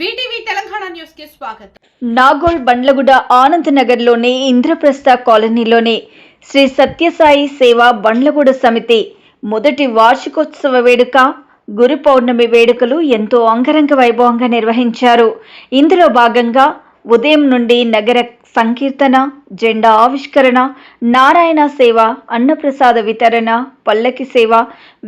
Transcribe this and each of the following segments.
VTV Telangana news కి స్వాగతం. నాగోల్ బండ్లగూడ ఆనంద్ నగర్ లోని ఇంద్రప్రస్థ కాలనీలోని శ్రీ సత్యసాయి సేవ బండ్లగూడ సమితి మొదటి వార్షికోత్సవ వేడుక గురు పౌర్ణమి వేడుకలు ఎంతో అంగరంగ వైభవంగా నిర్వహించారు. ఇందులో భాగంగా ఉదయం నుండి నగర సంకీర్తన, జెండా ఆవిష్కరణ, నారాయణ సేవ, అన్నప్రసాద వితరణ, పల్లకి సేవ,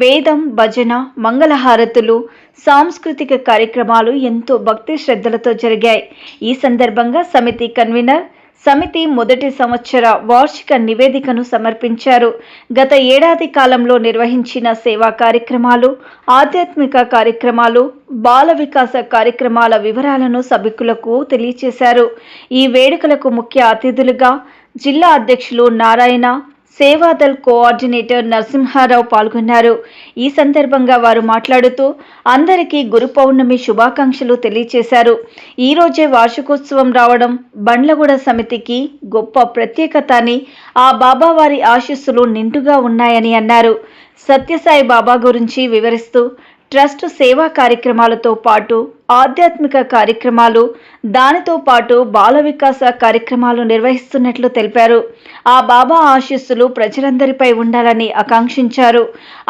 వేదం, భజన, మంగళహారతులు, సాంస్కృతిక కార్యక్రమాలు ఎంతో భక్తి శ్రద్ధలతో జరిగాయి. ఈ సందర్భంగా సమితి కన్వీనర్ సమితి మొదటి సంవత్సర వార్షిక నివేదికను సమర్పించారు. గత ఏడాది కాలంలో నిర్వహించిన సేవా కార్యక్రమాలు, ఆధ్యాత్మిక కార్యక్రమాలు, బాల వికాస కార్యక్రమాల వివరాలను సభికులకు తెలియజేశారు. ఈ వేడుకలకు ముఖ్య అతిథులుగా జిల్లా అధ్యక్షులు నారాయణ, సేవాదల్ కోఆర్డినేటర్ నరసింహారావు పాల్గొన్నారు. ఈ సందర్భంగా వారు మాట్లాడుతూ అందరికీ గురు పౌర్ణమి శుభాకాంక్షలు తెలియజేశారు. ఈ రోజే వార్షికోత్సవం రావడం బండ్లగూడ సమితికి గొప్ప ప్రత్యేకత అని, ఆ బాబా వారి ఆశీస్సులు నిండుగా ఉన్నాయని అన్నారు. సత్యసాయి బాబా గురించి వివరిస్తూ ట్రస్ట్ సేవా కార్యక్రమాలతో పాటు ఆధ్యాత్మిక కార్యక్రమాలు, దానితో పాటు బాల వికాస కార్యక్రమాలు నిర్వహిస్తున్నట్లు తెలిపారు. ఆ బాబా ఆశీస్సులు ప్రజలందరిపై ఉండాలని ఆకాంక్షించారు.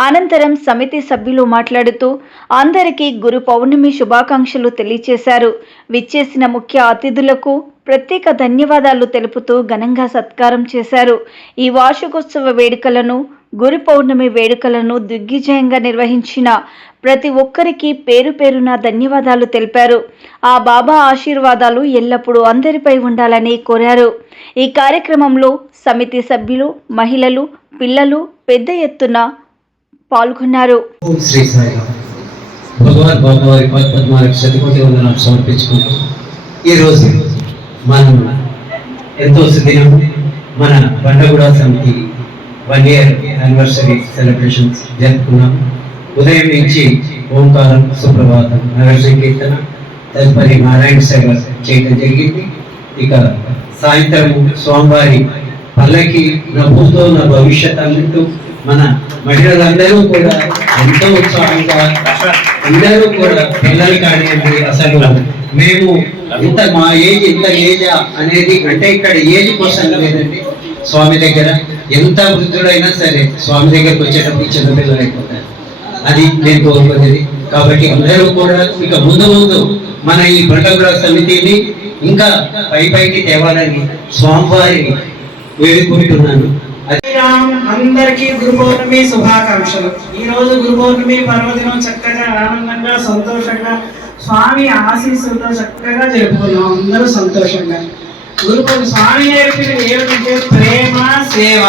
అనంతరం సమితి సభ్యులు మాట్లాడుతూ అందరికీ గురు పౌర్ణమి శుభాకాంక్షలు తెలియజేశారు. విచ్చేసిన ముఖ్య అతిథులకు ప్రత్యేక ధన్యవాదాలు తెలుపుతూ ఘనంగా సత్కారం చేశారు. ఈ వార్షికోత్సవ వేడుకలను, గురు పౌర్ణమి వేడుకలను దిగ్విజయంగా నిర్వహించిన ప్రతి ఒక్కరికి పేరు పేరున ధన్యవాదాలు తెలిపారు. ఆ బాబా ఆశీర్వాదాలు ఎల్లప్పుడూ అందరిపై ఉండాలని కోరారు. ఈ కార్యక్రమంలో సమితి సభ్యులు, మహిళలు, పిల్లలు పెద్ద ఎత్తున పాల్గొన్నారు. మన బండ్లగూడ సమితి 1 year యానివర్సరీ సెలబ్రేషన్స్ జరుపుకున్నాం. ఉదయం నుంచి ఓంకారం, సుప్రభాతం, నగర సంకీర్తన, తదుపరి నారాయణ సేవ చేయడం జరిగింది. ఇక సాయంత్రం స్వామివారి పల్లకి నవ్వుతో నా భవిష్యత్ అన్నట్టు మన మహిళలందరూ కూడా ఎంతో ఉత్సాహంగా, అందరూ కూడా పిల్లలు కానివ్వండి, అసలు మేము ఇంత మా ఏజ్ ఇంత ఏజా అనేది అంటే ఇక్కడ ఏజ్ కోసం లేదండి. స్వామి దగ్గర ఎంత వృద్ధులైనా సరే స్వామి దగ్గరకు వచ్చేటప్పుడు చిన్నపిల్లలు అయిపోతారు. అది నేను కోరుకునేది. కాబట్టి అందరూ కూడా ఇక ముందు ముందు మన ఈ బండ్లగూడ సమితిని ఇంకా పైకి తేవాలని స్వామివారిని వేడుకుంటున్నాను. అందరికీ గురు పౌర్ణమి శుభాకాంక్షలు. ఈ రోజు గురు పౌర్ణమి పర్వదినం చక్కగా ఆనందంగా సంతోషంగా స్వామి ఆశీస్సులతో చక్కగా జరుపుకున్నాం. అందరూ సంతోషంగా. గురు స్వామి నేర్పిన ఏమిటంటే ప్రేమ, సేవ.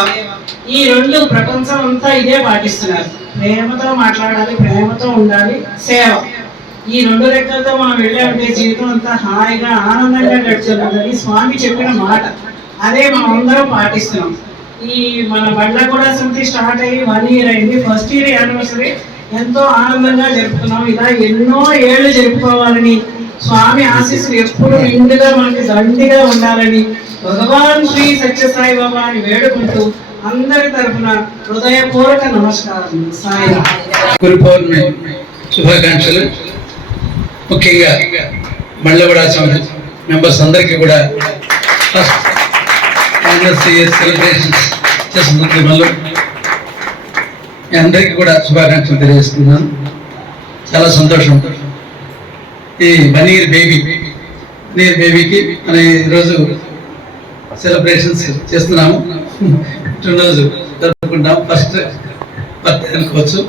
ఈ రెండు ప్రపంచం అంతా ఇదే పాటిస్తున్నారు. ప్రేమతో మాట్లాడాలి, ప్రేమతో ఉండాలి, సేవ. ఈ రెండు రెక్కలతో మనం వెళ్ళామంటే జీవితం అంతా హాయిగా ఆనందంగా గడిచేది స్వామి చెప్పిన మాట. అదే మనం అందరం పాటిస్తున్నాం. ఈ మన బండ్లగూడ సమితి స్టార్ట్ అయ్యి 1 year అయింది. ఫస్ట్ ఇయర్ యానివర్సరీ ఎంతో ఆనందంగా జరుపుకున్నాం. ఇలా ఎన్నో ఏళ్ళు జరుపుకోవాలని, స్వామి ఆశీస్సులు ఎప్పుడు నిండుగా మనకి దండిగా ఉండాలని భగవాన్ శ్రీ సత్యసాయి బాబా అని వేడుకుంటూ అందరి తరఫున హృదయపూర్వక నమస్కారం. సాయి గురు పౌర్ణమి శుభాకాంక్షలు. ముఖ్యంగా బండ్లగూడ సమితి మెంబర్స్ అందరికీ కూడా సెలబ్రేషన్స్ చేస్తున్నందుకు మీ అందరికీ కూడా శుభాకాంక్షలు తెలియజేస్తున్నాను. చాలా సంతోషం. ఈ 1 year బేబీకి మనం ఈరోజు సెలబ్రేషన్స్ చేస్తున్నాము. రోజు జరుపుకుంటాం. ఫస్ట్ బర్త్డే అనుకోవచ్చు.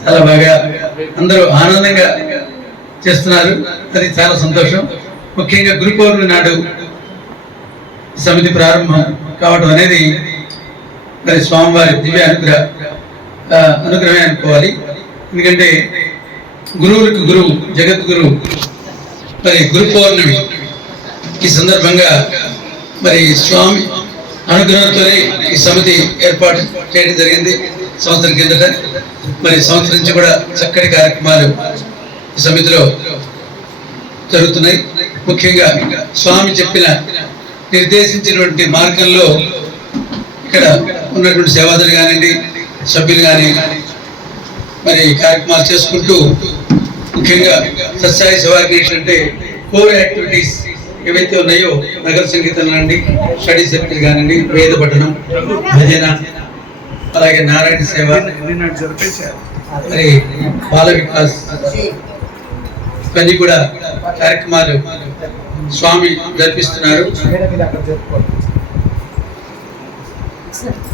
చాలా బాగా అందరూ ఆనందంగా చేస్తున్నారు. అది చాలా సంతోషం. ముఖ్యంగా గురు పౌర్ణమి నాడు సమితి ప్రారంభం కావడం అనేది మరి స్వామివారి దివ్య అనుగ్రహమే అనుకోవాలి. ఎందుకంటే గురువులకు గురువు, జగద్గురు మరి గురు పౌర్ణమి ఈ సందర్భంగా మరి స్వామి అనుగ్రహంతోనే ఈ సమితి ఏర్పాటు చేయడం జరిగింది సంవత్సరం కిందట. మరి సంవత్సరం నుంచి కూడా చక్కటి కార్యక్రమాలు ఈ సమితిలో జరుగుతున్నాయి. ముఖ్యంగా స్వామి చెప్పిన నిర్దేశించినటువంటి మార్గంలో ఇక్కడ ఉన్నటువంటి సేవాదులు కానివ్వండి, సభ్యులు కానీ మరి కార్యక్రమాలు చేసుకుంటూ ముఖ్యంగా సత్యసాయి సేవా ఆర్గనైజేషన్ అంటే కోర్ యాక్టివిటీస్ ఏవైతే ఉన్నాయో నగర సంగీతం లాంటి స్టడీ సర్కిల్ కానివ్వండి, వేద పఠనం, భజన, అలాగే నారాయణ సేవ, మరి బాల వికాస్ ఇవన్నీ కూడా కార్యక్రమాలు స్వామి జరిపిస్తున్నారు.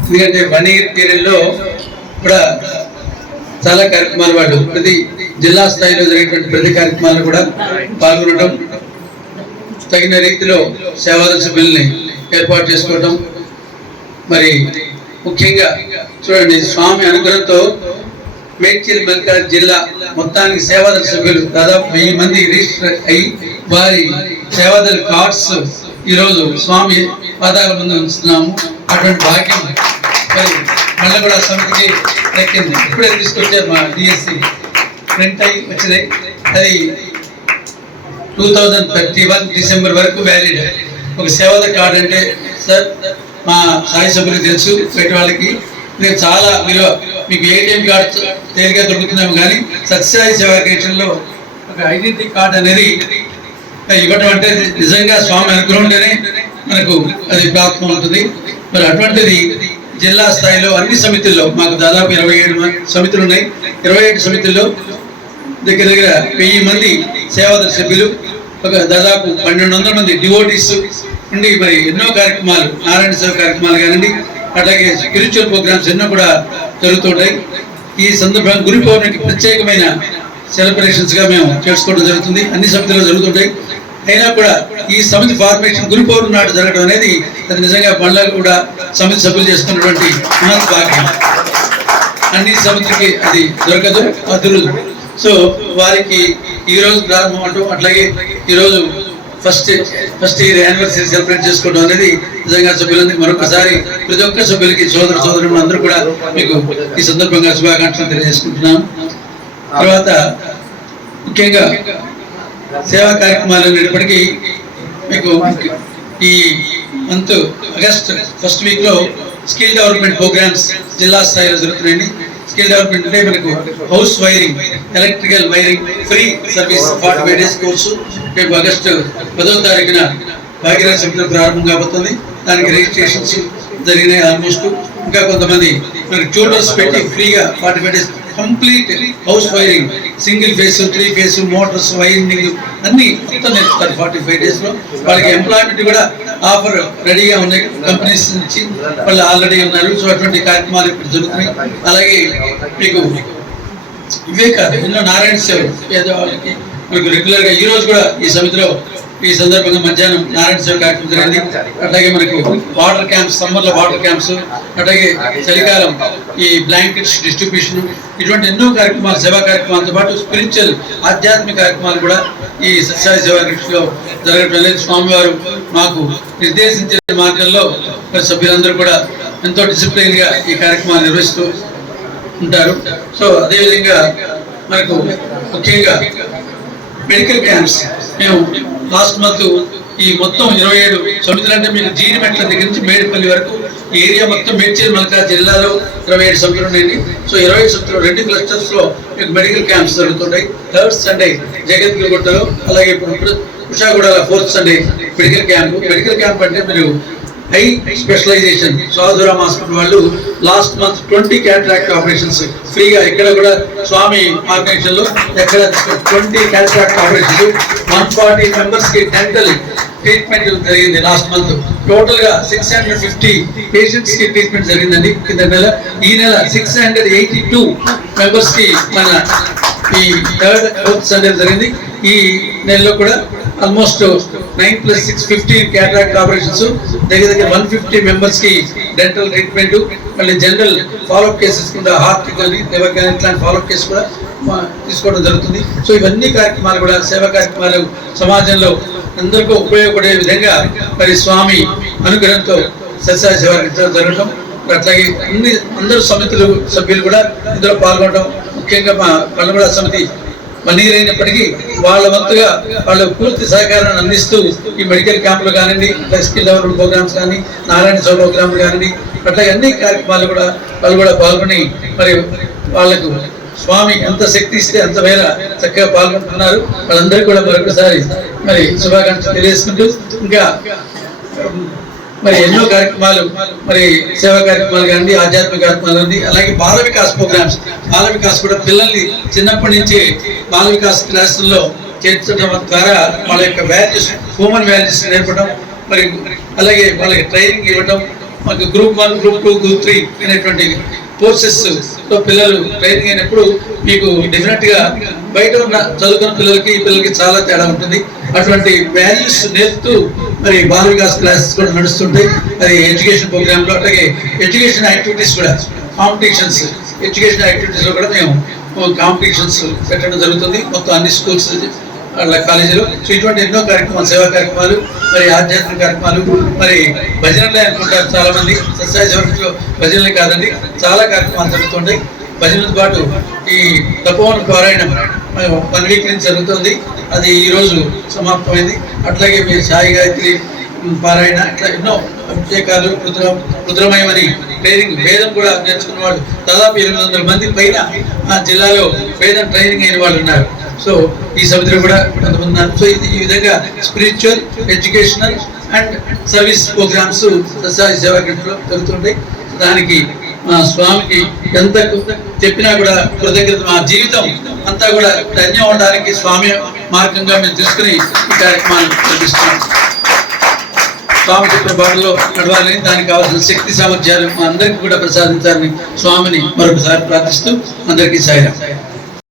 ఎందుకంటే 1 year పీరియడ్ లో కూడా చాలా కార్యక్రమాలు వాళ్ళు ప్రతి జిల్లా స్థాయిలో జరిగేటువంటి ప్రతి కార్యక్రమాలు కూడా పాల్గొనడం, తగిన రీతిలో సేవాదళ సభ్యుల్ని ఏర్పాటు చేసుకోవటం, మరి ముఖ్యంగా చూడండి స్వామి అనుగ్రహంతో మేడ్చల్ మల్కాజ్ జిల్లా మొత్తానికి సేవాదళ సభ్యులు దాదాపు 1000 మంది రిజిస్టర్ అయ్యి వారి సేవాదళ కార్డ్స్ ఈరోజు స్వామి పాదాల ముందు ఉంచుతున్నాము. అటువంటి భాగ్యం మరి బండ్లగూడ సమితికి దక్కింది. ఇప్పుడే తీసుకొచ్చారు మా డిఎస్సి ప్రింట్ అయ్యి వచ్చినాయి. అది 2031 డిసెంబర్ వరకు వ్యాలిడ్. ఒక సేవాదళ కార్డు అంటే సార్ మా సాయి సభ్యులకు తెలుసు, పెట్టి వాళ్ళకి నేను చాలా విలువ. మీకు ఏటీఎం కార్డు తేలిగా దొరుకుతున్నాము, కానీ సత్యసాయి సేవా కేంద్రంలో ఒక ఐడెంటిటీ కార్డు అనేది ఇవ్వటం అంటే నిజంగా స్వామి అనుగ్రహంలోనే మనకు అది ప్రాప్తం అవుతుంది. మరి అటువంటిది జిల్లా స్థాయిలో అన్ని సమితుల్లో మాకు దాదాపు 27 సమితులు ఉన్నాయి. 27 సమితుల్లో దగ్గర 1000 మంది సేవాదళ సభ్యులు, ఒక దాదాపు 1200 మంది డివోటీస్ ఉండి మరి ఎన్నో కార్యక్రమాలు, నారాయణ సేవ కార్యక్రమాలు కానివ్వండి, అట్లాగే స్పిరిచువల్ ప్రోగ్రామ్స్ ఎన్నో కూడా జరుగుతుంటాయి. ఈ సందర్భంగా గురు పౌర్ణమికి ప్రత్యేకమైన సెలబ్రేషన్స్ గా మేము చేసుకోవడం జరుగుతుంది. అన్ని సమితుల్లో జరుగుతుంటాయి. అయినా కూడా ఈ సమితి ఫార్మేషన్ గురు పౌర్ణమి నాడు జరగడం అనేది అది నిజంగా బండ్లగూడ సమితి సభ్యులు చేసుకున్నటువంటి మహత్ భాగ్యం. అన్ని సమితికి అది దొరకదు, అదురుదు. సో వారికి ఈ రోజు ప్రారంభం అంటాం, అట్లాగే ఈరోజు ఫస్ట్ ఇయర్ యానివర్సరీ సెలబ్రేట్ చేసుకోవడం అనేది నిజంగా సభ్యులందరికీ మరొకసారి ప్రతి ఒక్క సభ్యులకి సోదరులు అందరూ కూడా మీకు ఈ సందర్భంగా శుభాకాంక్షలు తెలియజేసుకుంటున్నాం. తర్వాత ముఖ్యంగా సేవా కార్యక్రమాలు అనేటప్పటికీ మీకు ఈ మంత్ ఆగస్ట్ ఫస్ట్ వీక్ లో స్కిల్ డెవలప్మెంట్ ప్రోగ్రామ్స్ జిల్లా స్థాయిలో జరుగుతున్నాయండి. స్కిల్ డెవలప్మెంట్ అంటే మనకు house wiring, electrical wiring free service 45 days course రేపు ఆగస్టు 10వ తారీఖున భాగ్యరాజ్ సమితిలో ప్రారంభం కాబోతుంది. దానికి రిజిస్ట్రేషన్స్ జరిగినాయి ఆల్మోస్ట్. ఇంకా కొంతమంది మనకి ట్యూటర్స్ పెట్టి ఫ్రీగా 45 days complete house wiring, single phase, 3 phase Motors, wiring అన్ని మొత్తం నేర్పుతారు 45 days లో. వాళ్ళకి ఎంప్లాయ్మెంట్ కూడా ఆఫర్ రెడీగా ఉన్నాయి కంపెనీస్ నుంచి, వాళ్ళు ఆల్రెడీ ఉన్నారు. సో అటువంటి కార్యక్రమాలు ఇప్పుడు జరుగుతున్నాయి. అలాగే మీకు ఇవే కాదు, ఎన్నో నారాయణ సేవలు పేదవాళ్ళకి మనకు రెగ్యులర్ గా ఈ రోజు కూడా ఈ సమితిలో ఈ సందర్భంగా మధ్యాహ్నం నారాయణ సేవ కార్యక్రమం జరిగింది. అట్లాగే మనకు వాటర్ క్యాంప్స్, సమ్మర్ లో వాటర్ క్యాంప్స్, అట్లాగే చలికాలం ఈ బ్లాంకెట్స్ డిస్ట్రిబ్యూషన్, ఇటువంటి ఎన్నో కార్యక్రమాలు, సేవా కార్యక్రమాలతో పాటు స్పిరిచువల్ ఆధ్యాత్మిక కార్యక్రమాలు కూడా ఈ సత్యసాయి సేవా లో జరగడం అనేది స్వామివారు మాకు నిర్దేశించిన మార్గంలో సభ్యులందరూ కూడా ఎంతో డిసిప్లిన్ గా ఈ కార్యక్రమాలు నిర్వహిస్తూ ఉంటారు. సో అదేవిధంగా మనకు ముఖ్యంగా మెడికల్ క్యాంప్స్ మేము లాస్ట్ మంత్ ఈ మొత్తం 27 సమితులు అంటే మీకు జీడిమెట్ల దగ్గర నుంచి మేడిపల్లి వరకు ఈ ఏరియా మొత్తం మేడ్చల్ మల్కాజ్ జిల్లాలో 27 సమితులు ఉన్నాయండి. సో 27 సమితులు 2 క్లస్టర్స్ లో మీకు మెడికల్ క్యాంప్స్ జరుగుతుంటాయి. 3rd Sunday జగద్గిరిగుట్టలో, అలాగే ఇప్పుడు ఉషాగూడలో 4th Sunday medical camp. Medical camp అంటే మీరు హై స్పెషలైజేషన్ సాధురామ్ హాస్పిటల్ వాళ్ళు లాస్ట్ మంత్ 20 క్యాటరాక్ట్ ఆపరేషన్స్ ఫ్రీగా, ఇక్కడ కూడా స్వామి ఆర్గనైజేషన్ లో ఎక్కడ 20 క్యాటరాక్ట్ ఆపరేషన్స్ 140 members కి డెంటల్ ట్రీట్మెంట్ జరిగింది లాస్ట్ మంత్. టోటల్ గా 650 పేషెంట్స్ కి ట్రీట్మెంట్ జరిగిందండి. కింద నెల, ఈ నెల 682 members కి మన ఈ 3rd, 4th Sunday జరిగింది. ఈ నెలలో కూడా ఆల్మోస్ట్ 9 + 6 15 క్యాటరాక్ట్ ఆపరేషన్స్, దగ్గర 150 members కి డెంటల్ ట్రీట్మెంట్, మళ్ళీ జనరల్ ఫాలోఅప్ కేసెస్ కింద హార్ట్ కానీ లివర్ కానీ ఇట్లాంటి ఫాలోఅప్ కేసు కూడా తీసుకోవడం జరుగుతుంది. సో ఇవన్నీ కార్యక్రమాలు కూడా సేవా కార్యక్రమాలు సమాజంలో అందరికీ ఉపయోగపడే విధంగా మరి స్వామి అనుగ్రహంతో సత్యసాయి సేవ జరగడం, అట్లాగే అందరూ సమితులు సభ్యులు కూడా ఇందులో పాల్గొనడం. ముఖ్యంగా మా బండ్లగూడ సమితి 1 year అయినప్పటికీ వాళ్ళ వంతుగా వాళ్ళు పూర్తి సహకారాన్ని అందిస్తూ ఈ మెడికల్ క్యాంపులు కానివ్వండి, స్కిల్ డెవలప్మెంట్ ప్రోగ్రామ్స్ కానీ, నారాయణ సేవ ప్రోగ్రాంలు కానివ్వండి, అట్లాగే అన్ని కార్యక్రమాలు కూడా వాళ్ళు కూడా పాల్గొని మరి వాళ్ళకు స్వామి ఎంత శక్తి ఇస్తే అంత మేర చక్కగా పాల్గొంటున్నారు. వాళ్ళందరికీ కూడా మరొకసారి మరి శుభాకాంక్షలు తెలియజేసుకుంటూ ఇంకా మరి ఎన్నో కార్యక్రమాలు మరి సేవా కార్యక్రమాలు కానీ ఆధ్యాత్మిక కార్యక్రమాలు కానీ అలాగే బాల వికాస్ ప్రోగ్రామ్స్. బాల వికాస్ కూడా పిల్లల్ని చిన్నప్పటి నుంచి బాల వికాస్ క్లాసుల్లో చేర్చడం ద్వారా వాళ్ళ యొక్క వాల్యూస్, హ్యూమన్ వాల్యూస్ నేర్పడం, మరి అలాగే వాళ్ళకి ట్రైనింగ్ ఇవ్వడం. మాకు గ్రూప్ 1, గ్రూప్ 2, గ్రూప్ 3 అనేటువంటి కోర్సెస్ తో పిల్లలు ట్రైనింగ్ అయినప్పుడు మీకు డెఫినెట్ గా బయట ఉన్న చదువుకున్న పిల్లలకి ఈ పిల్లలకి చాలా తేడా ఉంటుంది. అటువంటి వాల్యూస్ నేర్పుతూ మరి బాల వికాస్ క్లాసెస్ కూడా నడుస్తుంటాయి. అది ఎడ్యుకేషన్ ప్రోగ్రామ్ లో, అలాగే ఎడ్యుకేషన్ యాక్టివిటీస్ కూడా, కాంపిటీషన్స్, ఎడ్యుకేషన్ యాక్టివిటీస్ లో కూడా మేము కాంపిటీషన్స్ పెట్టడం జరుగుతుంది మొత్తం అన్ని స్కూల్స్, అలా కాలేజీలో. సో ఇటువంటి ఎన్నో కార్యక్రమాలు, సేవా కార్యక్రమాలు, మరి ఆధ్యాత్మిక కార్యక్రమాలు, మరి భజనలే అనుకుంటారు చాలా మంది. సత్యసాయి సేవకులు భజనలే కాదండి, చాలా కార్యక్రమాలు జరుగుతుంటాయి. భజనలతో పాటు ఈ తపోవన పారాయణం 1 వీక్ నుంచి జరుగుతుంది. అది ఈరోజు సమాప్తమైంది. అట్లాగే మీ సాయి గాయత్రి పారాయణ, ఇట్లా ఎన్నో అభిషేకాలు, రుద్రమయమని ట్రైనింగ్, వేదం కూడా నేర్చుకున్న వాళ్ళు దాదాపు 800 మంది పైన ఆ జిల్లాలో వేదం ట్రైనింగ్ అయిన వాళ్ళు ఉన్నారు. సో ఈ సమితిలో కూడా కొంతమంది ఉన్నారు. సో ఈ విధంగా spiritual, educational and service programs Sathyasai Seva కేంద్రంలో జరుగుతుంటాయి. దానికి మా స్వామికి ఎంత చెప్పినా కూడా కృతజ్ఞత. మా జీవితం అంతా కూడా ధన్యం అవడానికి స్వామి మార్గంగా మేము తీసుకుని ఈ కార్యక్రమాన్ని నిర్వహిస్తున్నాం. స్వామి చెప్పిన బాటలో నడవాలని, దానికి కావాల్సిన శక్తి సామర్థ్యాలు మా అందరికీ కూడా ప్రసాదించాలని స్వామిని మరొకసారి ప్రార్థిస్తూ అందరికీ సాయం.